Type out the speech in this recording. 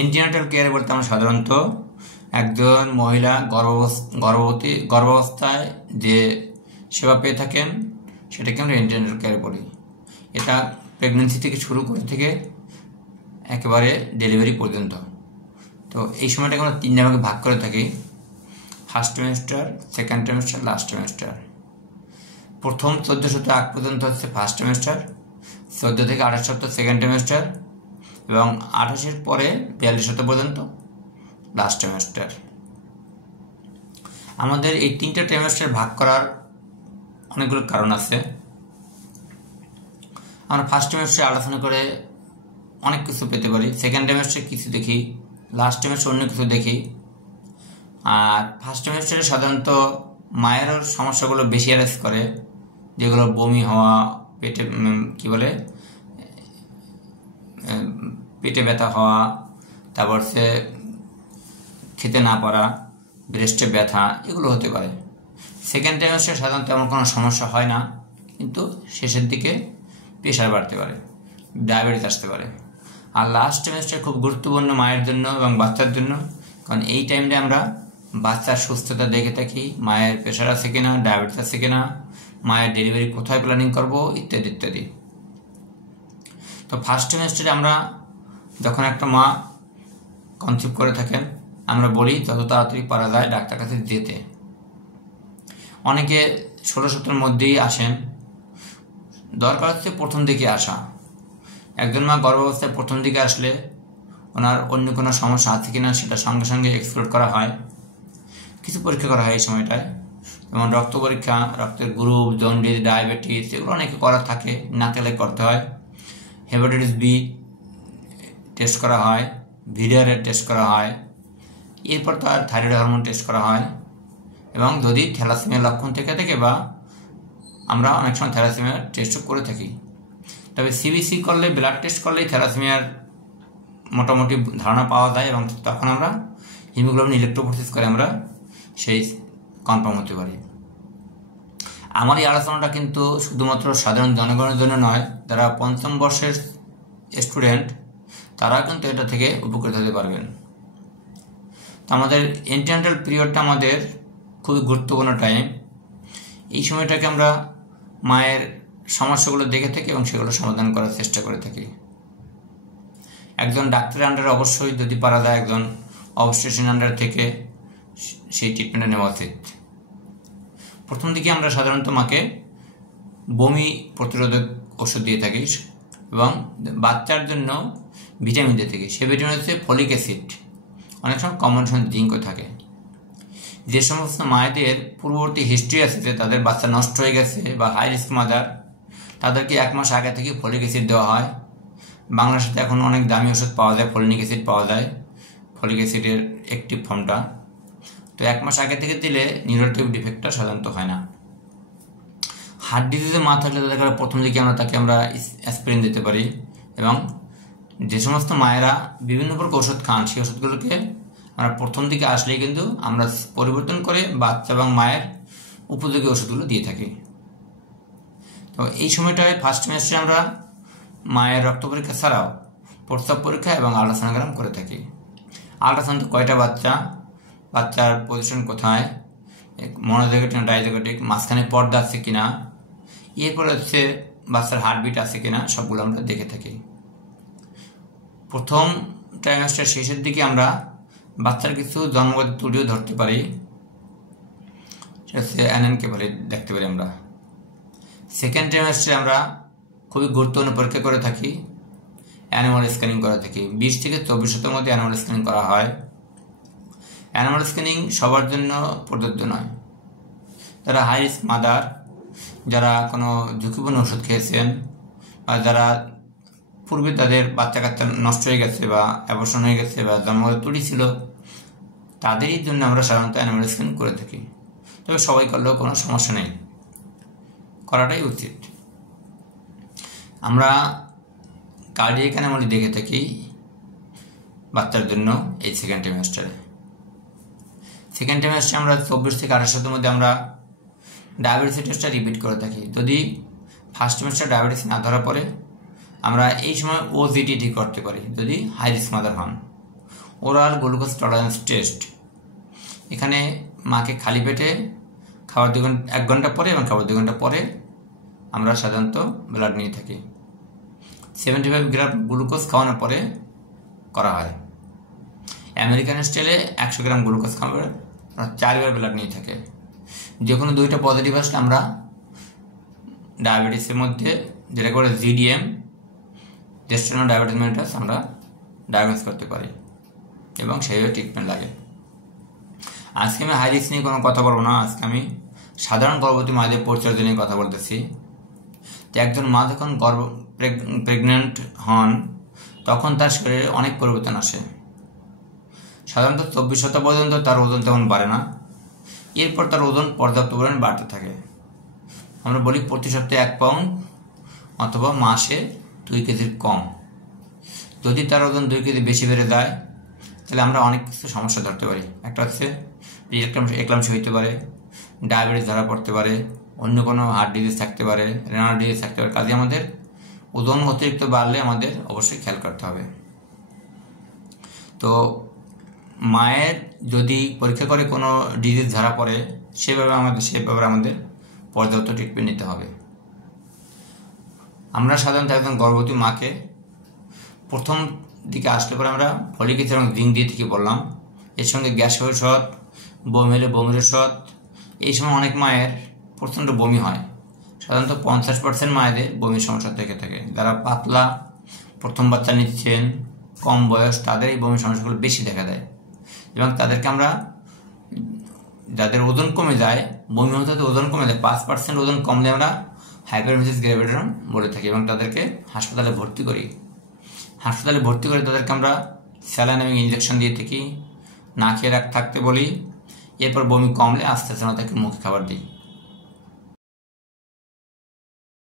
এন্টিনাটাল care বলতে আমরা সাধারণত একজন মহিলা গর্ভাবস্থায় যে সেবা পেয়ে থাকেন সেটাকে আমরা এন্টিনাটাল কেয়ার বলি। এটা প্রেগনেন্সি থেকে শুরু করে থেকে একেবারে ডেলিভারি পর্যন্ত। তো এই সময়টাকে আমরা 3 ভাগে ভাগ করে থাকি: first trimester, second trimester, last trimester. প্রথম 14 সপ্তাহ আগ পর্যন্ত হচ্ছে ফার্স্ট ট্রাইমেস্টার, 14 থেকে 28 সপ্তাহ সেকেন্ড ট্রাইমেস্টার এবং 28-এর পরে 42 সপ্তাহ পর্যন্ত লাস্ট ট্রাইমেস্টার। আমাদের এই 3টা ট্রাইমেস্টার ভাগ করার অনেকগুলো কারণ আছে। আমরা ফার্স্ট ট্রাইমেস্টারে আলোচনা করে অনেক কিছু পেতে পারি, সেকেন্ড ট্রাইমেস্টারে কিছু দেখি, লাস্ট ট্রাইমেস্টারে অন্য কিছু দেখি। আর ফার্স্ট ট্রাইমেস্টারে সাধারণত মায়েরও সমস্যাগুলো বেশি অ্যারেস্ট করে, যেগুলো বমি হওয়া, পেটে পেটে ব্যথা হওয়া, তারপর সে খেতে না পারা, ব্রেস্টে ব্যথা, এগুলো হতে পারে। সেকেন্ড ট্রাইমেস্টারে সাধারণত এমন কোনো সমস্যা হয় না, কিন্তু শেষের দিকে প্রেশার বাড়তে পারে, ডায়াবেটিস আসতে পারে। আর লাস্ট ট্রাইমেস্টার খুব গুরুত্বপূর্ণ মায়ের জন্য এবং বাচ্চার জন্য, কারণ এই টাইমে আমরা বাচ্চার সুস্থতা দেখে থাকি, মায়ের প্রেশার আছে কিনা, ডায়াবেটিস আছে কিনা, মায়ের ডেলিভারি কোথায় প্ল্যানিং করব, ইত্যাদি ইত্যাদি। তো ফার্স্ট ট্রাইমেস্টারে আমরা যখন একটা মা কনসিভ করে থাকেন, আমরা বলি যত তাড়াতাড়ি পারা যায় ডাক্তার কাছে যেতে। অনেকে 16 সপ্তাহের মধ্যেই আসেন, দরকার হচ্ছে প্রথম দিকে আসা। একজন মা গর্ভাবস্থায় প্রথম দিকে আসলে ওনার অন্য কোনো সমস্যা আছে কিনা সেটা সঙ্গে সঙ্গে এক্সপ্লোর করা হয়, কিছু পরীক্ষা করা হয় এই সময়টায়, যেমন রক্ত পরীক্ষা, রক্তের গ্রুপ, জন্ডিস, ডায়াবেটিস, এগুলো অনেকে করা থাকে, না গেলে করতে হয়। হেপাটাইটিস বি টেস্ট করা হয়, ভিডিআরের টেস্ট করা হয়, এরপর তার থাইরয়েড হরমোন টেস্ট করা হয়। এবং যদি থ্যালাসেমিয়ার লক্ষণ থেকে থাকে, বা আমরা অনেক সময় থ্যালাসেমিয়ার টেস্টও করে থাকি, তবে সিবিসি করলে, ব্লাড টেস্ট করলেই থ্যালাসেমিয়ার মোটামুটি ধারণা পাওয়া যায়, এবং তখন আমরা হিমোগ্লোবিন ইলেকট্রোফোরেসিস করে আমরা সেই কনফার্ম হতে পারি। আমার এই আলোচনাটা কিন্তু শুধুমাত্র সাধারণ জনগণের জন্য নয়, যারা 5ম বর্ষের স্টুডেন্ট তারা কিন্তু এটা থেকে উপকৃত হতে পারবেন। তো আমাদের এন্টিনাটাল পিরিয়ডটা আমাদের খুবই গুরুত্বপূর্ণ টাইম। এই সময়টাকে আমরা মায়ের সমস্যাগুলো দেখে থাকি এবং সেগুলো সমাধান করার চেষ্টা করে থাকি। একজন ডাক্তারের আন্ডারে অবশ্যই যদি পারা যায়, একজন অবস্টেট্রিশিয়ান আন্ডার থেকে সেই ট্রিটমেন্টটা নেওয়া উচিত। প্রথম দিকে আমরা সাধারণত মাকে বমি প্রতিরোধক ওষুধ দিয়ে থাকি এবং বাচ্চার জন্য ভিটামিন দিয়ে থাকি। সে ভিটামিন হচ্ছে ফলিক অ্যাসিড, অনেক সময় কম্বিনেশন জিঙ্কও থাকে। যে সমস্ত মায়েদের পূর্ববর্তী হিস্ট্রি আছে যে তাদের বাচ্চা নষ্ট হয়ে গেছে বা হাই রিস্ক মাদার, তাদেরকে 1 মাস আগে থেকে ফলিক অ্যাসিড দেওয়া হয়। বাংলার সাথে এখন অনেক দামি ওষুধ পাওয়া যায়, ফলিক অ্যাসিড পাওয়া যায়, ফলিক অ্যাসিডের অ্যাক্টিভ ফর্মটা। তো 1 মাস আগে থেকে দিলে নিউরোটিভ ডিফেক্টটা সাধারণত হয় না। হার্ট ডিজিজে মা থাকলে তাদেরকে প্রথম দিকে তাকে আমরা অ্যাসপিরিন দিতে পারি। এবং যে সমস্ত মায়েরা বিভিন্ন প্রকার ওষুধ খান, সেই ওষুধগুলোকে আমরা প্রথম দিকে আসলেই কিন্তু আমরা পরিবর্তন করে বাচ্চা এবং মায়ের উপযোগী ওষুধগুলো দিয়ে থাকি। তো এই সময়টায় ফার্স্ট ট্রাইমেস্টারে আমরা মায়ের রক্ত পরীক্ষা ছাড়াও প্রস্রাব পরীক্ষা এবং আল্ট্রাসোনোগ্রাম করে থাকি। আল্ট্রাসাউন্ড কয়টা বাচ্চা, বাচ্চার পজিশন কোথায়, মনোজাইগোটিক না ডাইজাইগোটিক, মাঝখানে পর্দা আছে কিনা, এরপরে হচ্ছে বাচ্চার হার্টবিট আছে কিনা, সবগুলো আমরা দেখে থাকি। প্রথম ট্রাইমেস্টার শেষের দিকে আমরা বাচ্চার কিছু জন্মগত ত্রুটিও ধরতে পারি, সেটা হচ্ছে অ্যানেনকেফালিট দেখতে পারি আমরা। সেকেন্ড ট্রাইমেস্টারে আমরা খুবই গুরুত্বপূর্ণ পরীক্ষা করে থাকি, অ্যানিমাল স্ক্যানিং করে থাকি। 20 থেকে 24 সপ্তাহের মধ্যে অ্যানিমাল স্ক্যানিং করা হয়। অ্যানিমাল স্ক্যানিং সবার জন্য প্রযোজ্য নয়। যারা হাই রিস্ক মাদার, যারা কোনো ঝুঁকিপূর্ণ ওষুধ খেয়েছেন, বা যারা পূর্বে তাদের বাচ্চা কাচ্চা নষ্ট হয়ে গেছে বা অ্যাবর্শন হয়ে গেছে বা জন্মগত ত্রুটি ছিল, তাদেরই জন্য আমরা সাধারণত অ্যানিমাল স্ক্যানিং করে থাকি। তবে সবাই করলেও কোনো সমস্যা নেই, করাটাই উচিত। আমরা কার্ডিয়াক অ্যানোমালি দেখে থাকি বাচ্চার জন্য এই সেকেন্ড ট্রাইমেস্টারে। সেকেন্ড ট্রাইমেস্টারে আমরা 24 থেকে 28 সপ্তাহের মধ্যে আমরা ডায়াবেটিস টেস্টটা রিপিট করে থাকি। যদি ফার্স্ট ট্রাইমেস্টার ডায়াবেটিস না ধরা পড়ে, আমরা এই সময় ওজিটি করতে পারি যদি হাই রিস্ক মাদার হন। Oral glucose tolerance test. এখানে মাকে খালি পেটে খাওয়ার 1 ঘন্টা পরে এবং খাবার 2 ঘন্টা পরে আমরা সাধারণত ব্লাড নিয়ে থাকি। 75 গ্রাম গ্লুকোজ খাওয়ানোর পরে করা হয়। আমেরিকান স্টাইলে 100 গ্রাম গ্লুকোজ খাওয়ার 4 বার ব্লাড নিয়ে থাকে। যে কোনো 2টা পজিটিভ আসলে আমরা ডায়াবেটিসের মধ্যে যেটা করে জিডিএম, জেস্টানো ডায়াবেটিস মেলিটাস, আমরা ডায়াগনোস করতে পারি এবং সেইভাবে ট্রিটমেন্ট লাগে। আজকে আমি হাই রিস্ক নিয়ে কোনো কথা বলবো না। আজকে আমি সাধারণ গর্ভবতী মায়েদের পরিচর্যা নিয়ে কথা বলতেছি। তো একজন মা যখন প্রেগনেন্ট হন তখন তার শরীরে অনেক পরিবর্তন আসে। সাধারণত 24 সপ্তাহ পর্যন্ত তার ওজন তেমন বাড়ে না, এরপর তার ওজন পর্যাপ্ত পরিমাণে বাড়তে থাকে। আমরা বলি প্রতি সপ্তাহে 1 পাউন্ড অথবা মাসে 2 কেজির কম। যদি তার ওজন 2 কেজি বেশি বেড়ে যায় তাহলে আমরা অনেক কিছু সমস্যা ধরতে পারি। একটা হচ্ছে এক্লামসি হইতে পারে, ডায়াবেটিস ধরা পড়তে পারে, অন্য কোনো হার্ট ডিজিজ থাকতে পারে, রেনাল ডিজিজ থাকতে পারে। কাজে আমাদের ওজন অতিরিক্ত বাড়লে আমাদের অবশ্যই খেয়াল করতে হবে। তো মায়ের যদি পরীক্ষা করে কোনো ডিজিজ ধরা পড়ে সেভাবে আমাদের পর্যাপ্ত ট্রিটমেন্ট নিতে হবে। আমরা সাধারণত একজন গর্ভবতী মাকে প্রথম দিকে আসলে পরে আমরা ফলিক অ্যাসিড এবং জিঙ্ক দিয়ে থেকে বললাম, এর সঙ্গে গ্যাসের ঔষধ, বমি হলে বমির ঔষধ। এই সময় অনেক মায়ের প্রচণ্ড বমি হয়। সাধারণত 50% মায়েদের বমির সমস্যা থেকে থাকে। যারা পাতলা, প্রথম বাচ্চা নিচ্ছেন, কম বয়স, তাদের এই বমির সমস্যাগুলো বেশি দেখা দেয় এবং তাদেরকে আমরা, যাদের ওজন কমে যায়, বমি হতে হতে ওজন কমে যায়, 5% ওজন কমলে আমরা হাইপারমেসিস গ্রেভিডাম বলে থাকি এবং তাদেরকে হাসপাতালে ভর্তি করি। হাসপাতালে ভর্তি করে তাদেরকে আমরা স্যালাইন এবং ইঞ্জেকশন দিয়ে থাকি, না খেয়ে থাকতে বলি। এরপর বমি কমলে আস্তে আস্তে আমরা তাকে মুখে খাবার দিই।